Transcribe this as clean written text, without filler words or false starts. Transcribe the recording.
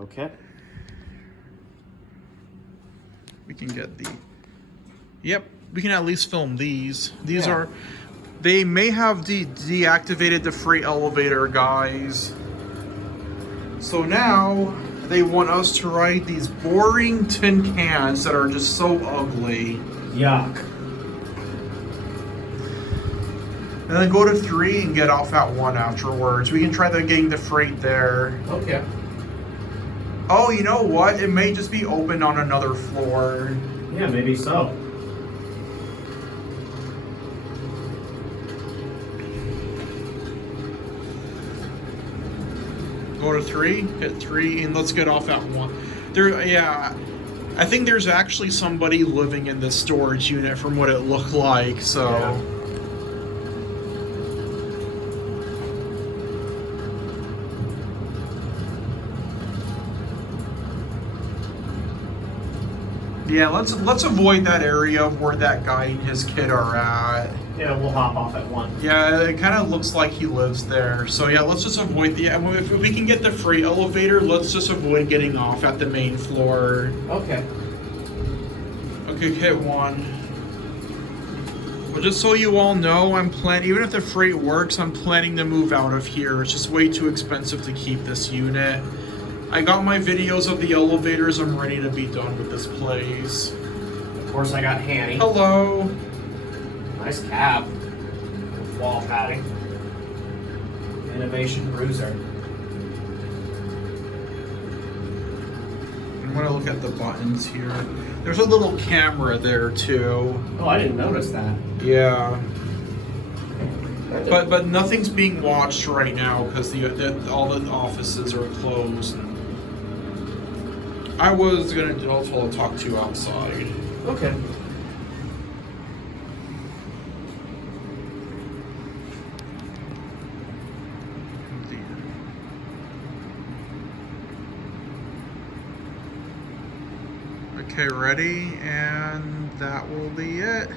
Okay. We can get the... Yep, we can at least film these. These Yeah. are... They may have deactivated the freight elevator, guys. So now they want us to ride these boring tin cans that are just so ugly. Yuck. And then go to 3 and get off at 1 afterwards. We can try getting the freight there. Okay. Oh, you know what? It may just be open on another floor. Yeah, maybe so. Go to 3, hit 3, and let's get off at 1. There, yeah, I think there's actually somebody living in this storage unit from what it looked like, so... Yeah. Yeah, let's avoid that area of where that guy and his kid are at. Yeah, we'll hop off at 1. Yeah, it kind of looks like he lives there. So yeah, let's just avoid the... If we can get the freight elevator, let's just avoid getting off at the main floor. Okay. Okay, hit 1. But just so you all know, even if the freight works, I'm planning to move out of here. It's just way too expensive to keep this unit. I got my videos of the elevators. I'm ready to be done with this place. Of course, I got Hanny. Hello. Nice cab. With wall padding. Innovation Bruiser. I'm gonna look at the buttons here. There's a little camera there too. Oh, I didn't notice that. Yeah. But nothing's being watched right now because all the offices are closed. I was gonna also talk to you outside. Okay. Okay, ready, and that will be it.